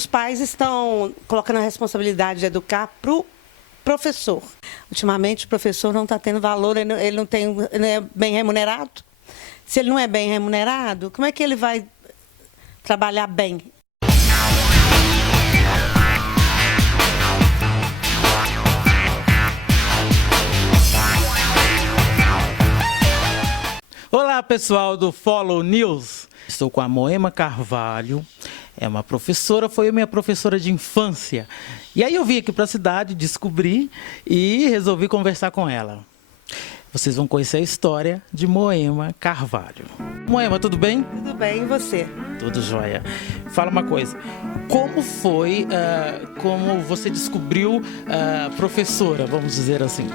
os pais estão colocando a responsabilidade de educar para o professor. Ultimamente, o professor não está tendo valor, ele não é bem remunerado. Se ele não é bem remunerado, como é que ele vai trabalhar bem? Olá, pessoal do Follow News. Estou com a Moema Carvalho. É uma professora, foi minha professora de infância. E aí eu vim aqui para a cidade, descobri e resolvi conversar com ela. Vocês vão conhecer a história de Moema Carvalho. Moema, tudo bem? Tudo bem, e você? Tudo jóia. Fala uma coisa, como foi, como você descobriu professora, vamos dizer assim?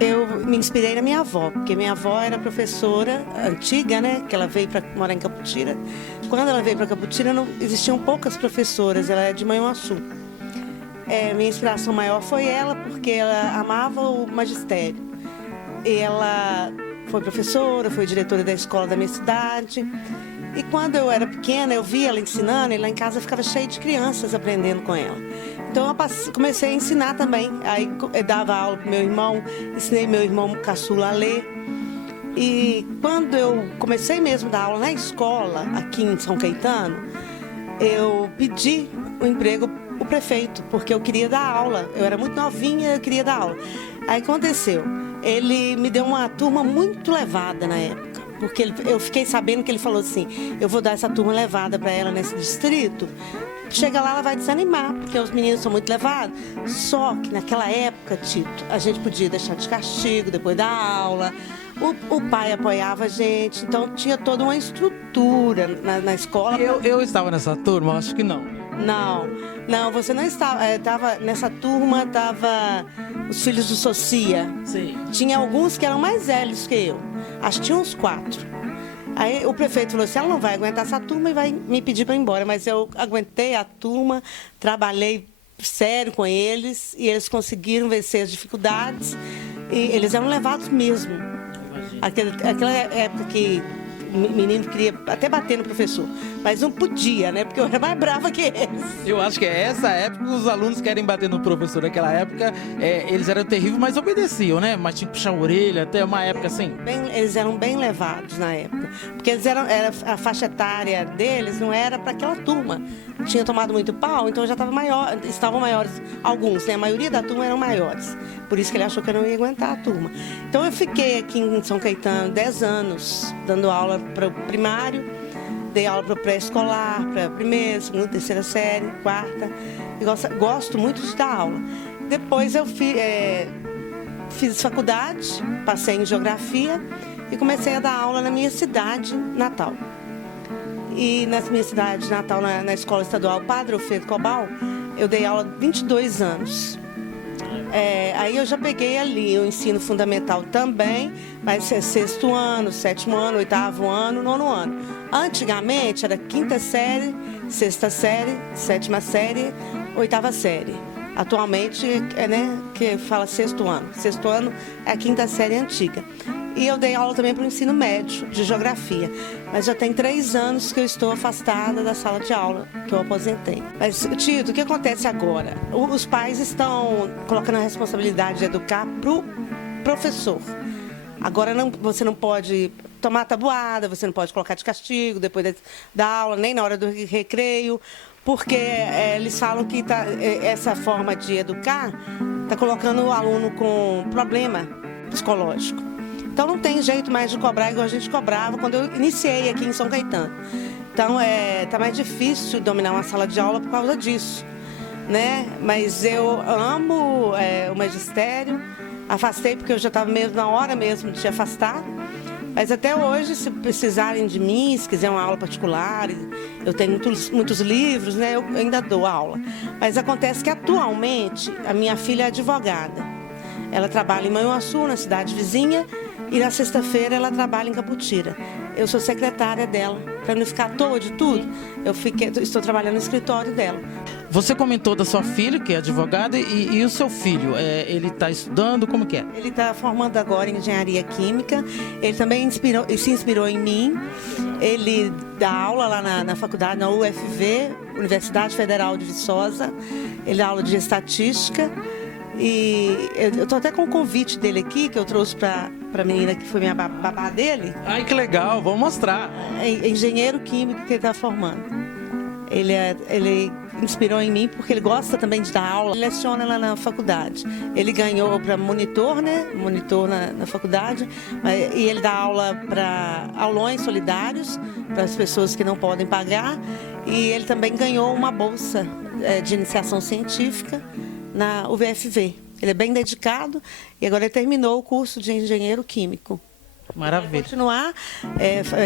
Eu me inspirei na minha avó, porque minha avó era professora antiga, né? Que ela veio para morar em Caputira. Quando ela veio para Caputira, não existiam poucas professoras, ela é de Manhuaçu. Minha inspiração maior foi ela, porque ela amava o magistério. E ela foi professora, foi diretora da escola da minha cidade. E quando eu era pequena, eu via ela ensinando, e lá em casa ficava cheio de crianças aprendendo com ela. Então eu comecei a ensinar também. Aí eu dava aula para meu irmão, ensinei meu irmão caçula a ler. E quando eu comecei mesmo a dar aula na escola, aqui em São Caetano, eu pedi o emprego para o prefeito, porque eu queria dar aula. Eu era muito novinha e eu queria dar aula. Aí aconteceu, ele me deu uma turma muito levada na época. Porque eu fiquei sabendo que ele falou assim, eu vou dar essa turma levada para ela nesse distrito, chega lá ela vai desanimar, porque os meninos são muito levados. Só que naquela época, Tito, a gente podia deixar de castigo depois da aula, o pai apoiava a gente, então tinha toda uma estrutura na escola. Eu estava nessa turma? Acho que não. Não, você não estava nessa turma, estava os filhos do Socia. Sim. Tinha alguns que eram mais velhos que eu, acho que tinha uns 4. Aí o prefeito falou assim, ela não vai aguentar essa turma e vai me pedir para ir embora. Mas eu aguentei a turma, trabalhei sério com eles e eles conseguiram vencer as dificuldades. E eles eram levados mesmo. Aquela época que o menino queria até bater no professor, mas não podia, né? Porque eu era mais brava que eles. Eu acho que é essa época que os alunos querem bater no professor. Naquela época, eles eram terríveis, mas obedeciam, né? Mas tinha que puxar a orelha, até uma época assim. Eles eram bem levados na época, porque a faixa etária deles não era para aquela turma. Tinha tomado muito pau, então já estavam maiores, alguns, né? A maioria da turma eram maiores. Por isso que ele achou que eu não ia aguentar a turma. Então eu fiquei aqui em São Caetano 10 anos, dando aula para o primário, dei aula para o pré-escolar, para a primeira, segunda, terceira série, quarta. E gosto muito de dar aula. Depois eu fiz faculdade, passei em geografia e comecei a dar aula na minha cidade natal. E na minha cidade natal, na Escola Estadual Padre Alfredo Cobal, eu dei aula 22 anos. Aí eu já peguei ali o ensino fundamental também, mas é 6º ano, 7º ano, 8º ano, 9º ano. Antigamente era 5ª série, 6ª série, 7ª série, 8ª série. Atualmente que fala 6º ano. 6º ano é a 5ª série antiga. E eu dei aula também para o ensino médio de geografia. Mas já tem 3 anos que eu estou afastada da sala de aula, que eu aposentei. Mas, Tito, o que acontece agora? Os pais estão colocando a responsabilidade de educar para o professor. Agora você não pode tomar tabuada, você não pode colocar de castigo depois da aula, nem na hora do recreio, porque eles falam que essa forma de educar está colocando o aluno com problema psicológico. Então não tem jeito mais de cobrar igual a gente cobrava quando eu iniciei aqui em São Caetano. Então tá mais difícil dominar uma sala de aula por causa disso, né? Mas eu amo o magistério, afastei porque eu já estava mesmo na hora mesmo de afastar. Mas até hoje, se precisarem de mim, se quiser uma aula particular, eu tenho muitos livros, né? Eu ainda dou aula. Mas acontece que atualmente a minha filha é advogada. Ela trabalha em Manhuaçu, na cidade vizinha, e na sexta-feira ela trabalha em Caputira. eu sou secretária dela. Para não ficar à toa de tudo, estou trabalhando no escritório dela. Você comentou da sua filha, que é advogada, e o seu filho, ele está estudando, como que é? Ele está formando agora em engenharia química, ele também se inspirou em mim, ele dá aula lá na faculdade, na UFV, Universidade Federal de Viçosa, ele dá aula de estatística, e eu estou até com o convite dele aqui, que eu trouxe para a menina que foi minha babá dele. Ai, que legal, vamos mostrar. É engenheiro químico que ele está formando. Ele inspirou em mim porque ele gosta também de dar aula. Ele leciona lá na faculdade. Ele ganhou para monitor, né? Monitor na faculdade. E ele dá aula para aulões solidários para as pessoas que não podem pagar. E ele também ganhou uma bolsa de iniciação científica na UVFV. Ele é bem dedicado e agora ele terminou o curso de engenheiro químico. Maravilha. Vai continuar,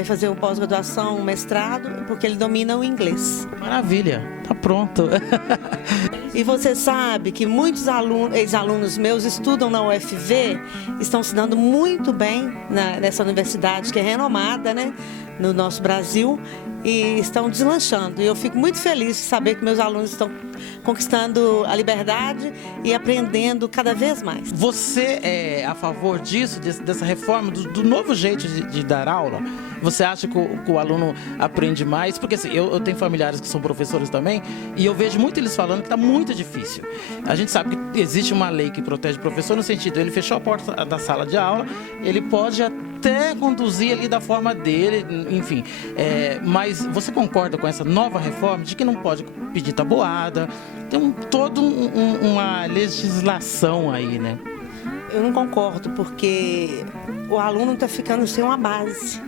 fazer uma pós-graduação, um mestrado, porque ele domina o inglês. Maravilha, tá pronto. E você sabe que muitos ex-alunos meus estudam na UFV, estão se dando muito bem nessa universidade que é renomada, né, no nosso Brasil, e estão deslanchando. E eu fico muito feliz de saber que meus alunos estão conquistando a liberdade e aprendendo cada vez mais. Você é a favor disso, dessa reforma, do novo jeito de dar aula? Você acha que o aluno aprende mais? Porque assim, eu tenho familiares que são professores também e eu vejo muito eles falando que está muito difícil. A gente sabe que existe uma lei que protege o professor no sentido, ele fechou a porta da sala de aula, ele pode até conduzir ali da forma dele, enfim. Mas você concorda com essa nova reforma de que não pode pedir tabuada? Tem toda uma legislação aí, né? Eu não concordo, porque o aluno está ficando sem uma base.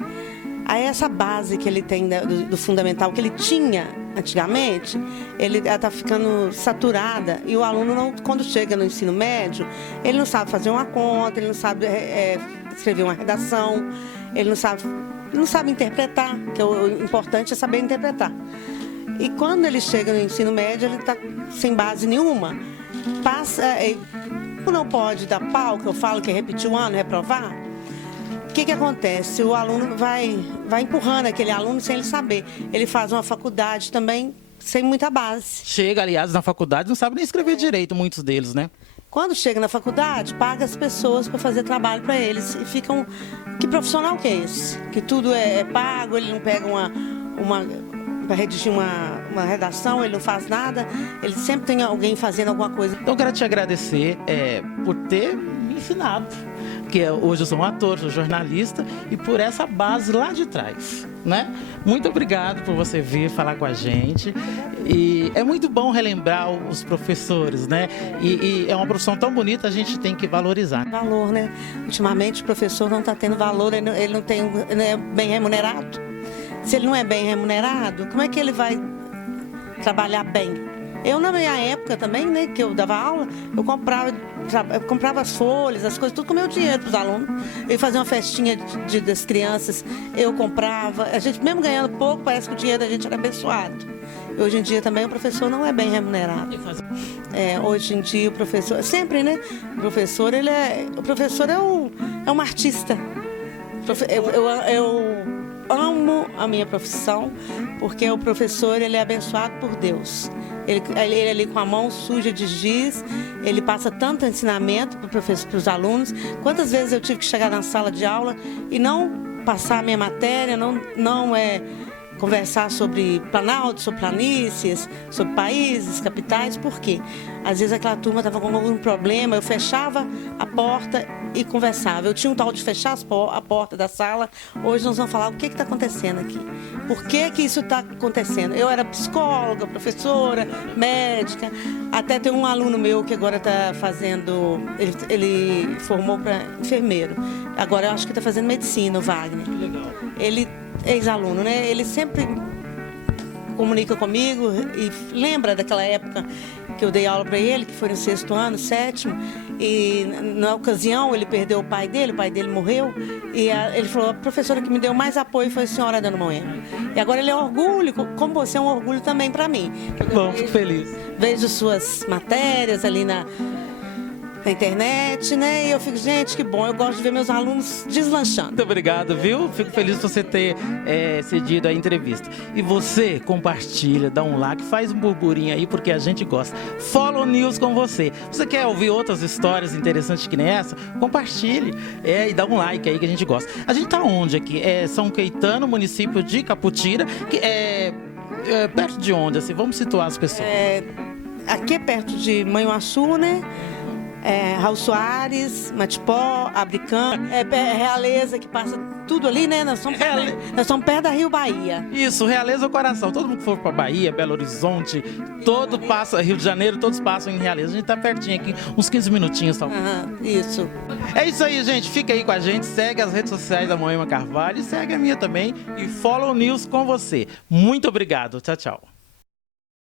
Aí essa base que ele tem do fundamental, que ele tinha antigamente, ele está ficando saturada e o aluno, não, quando chega no ensino médio, ele não sabe fazer uma conta, ele não sabe escrever uma redação, ele não sabe interpretar, que o importante é saber interpretar. E quando ele chega no ensino médio, ele está sem base nenhuma. Não pode dar pau, que eu falo que é repetir o ano, reprovar. O que acontece? O aluno vai empurrando aquele aluno sem ele saber. Ele faz uma faculdade também sem muita base. Chega, aliás, na faculdade não sabe nem escrever direito, muitos deles, né? Quando chega na faculdade, paga as pessoas para fazer trabalho para eles. E ficam... Que profissional que é esse? Que tudo é pago, ele não pega para redigir uma redação, ele não faz nada, ele sempre tem alguém fazendo alguma coisa. Então eu quero te agradecer por ter me ensinado, porque hoje eu sou um ator, sou jornalista, e por essa base lá de trás, né? Muito obrigado por você vir falar com a gente, e é muito bom relembrar os professores, né? E é uma profissão tão bonita, a gente tem que valorizar. Valor, né? Ultimamente o professor não está tendo valor, ele não é bem remunerado. Se ele não é bem remunerado, como é que ele vai trabalhar bem? Eu, na minha época também, né, que eu dava aula, eu comprava as folhas, as coisas, tudo com meu dinheiro para os alunos. Eu fazia uma festinha das crianças, eu comprava. A gente, mesmo ganhando pouco, parece que o dinheiro da gente era abençoado. Hoje em dia também o professor não é bem remunerado. Hoje em dia o professor, sempre, né? O professor é um artista. Eu amo a minha profissão, porque o professor, ele é abençoado por Deus. Ele ali com a mão suja de giz, ele passa tanto ensinamento para os alunos. Quantas vezes eu tive que chegar na sala de aula e não passar a minha matéria, não conversar sobre Planalto, sobre planícies, sobre países, capitais. Por quê? Às vezes aquela turma estava com algum problema, eu fechava a porta e conversava. Eu tinha um tal de fechar a porta da sala. Hoje nós vamos falar o que está acontecendo aqui. Por que isso está acontecendo? Eu era psicóloga, professora, médica. Até tem um aluno meu que agora está fazendo... Ele formou para enfermeiro. Agora eu acho que está fazendo medicina, o Wagner. Que legal. Ele é ex-aluno, né? Ele sempre comunica comigo e lembra daquela época que eu dei aula para ele, que foi no 6º ano, 7º, e na ocasião ele perdeu o pai dele morreu, e ele falou: a professora que me deu mais apoio foi a senhora, Dona Moema. E agora ele é um orgulho, como você é um orgulho também para mim. Bom, fico feliz. Vejo suas matérias ali na internet, né? E eu fico, gente, que bom, eu gosto de ver meus alunos deslanchando. Muito obrigado, viu? Fico feliz por você ter cedido a entrevista. E você, compartilha, dá um like, faz um burburinho aí, porque a gente gosta. Follow News com você. Você quer ouvir outras histórias interessantes que nem essa? Compartilhe e dá um like aí que a gente gosta. A gente tá onde aqui? É São Caetano, município de Caputira, que é perto de onde? Assim, vamos situar as pessoas. Aqui é perto de Manhuaçu, né? Raul Soares, Matipó, Abricã, Realeza, que passa tudo ali, né? Nós somos perto da Rio Bahia. Isso, Realeza é o coração. Todo mundo que for para Bahia, Belo Horizonte, todo passa, Rio de Janeiro, todos passam em Realeza. A gente tá pertinho aqui, uns 15 minutinhos, tal. Isso. É isso aí, gente. Fica aí com a gente, segue as redes sociais da Moema Carvalho e segue a minha também. E Follow News com você. Muito obrigado. Tchau, tchau.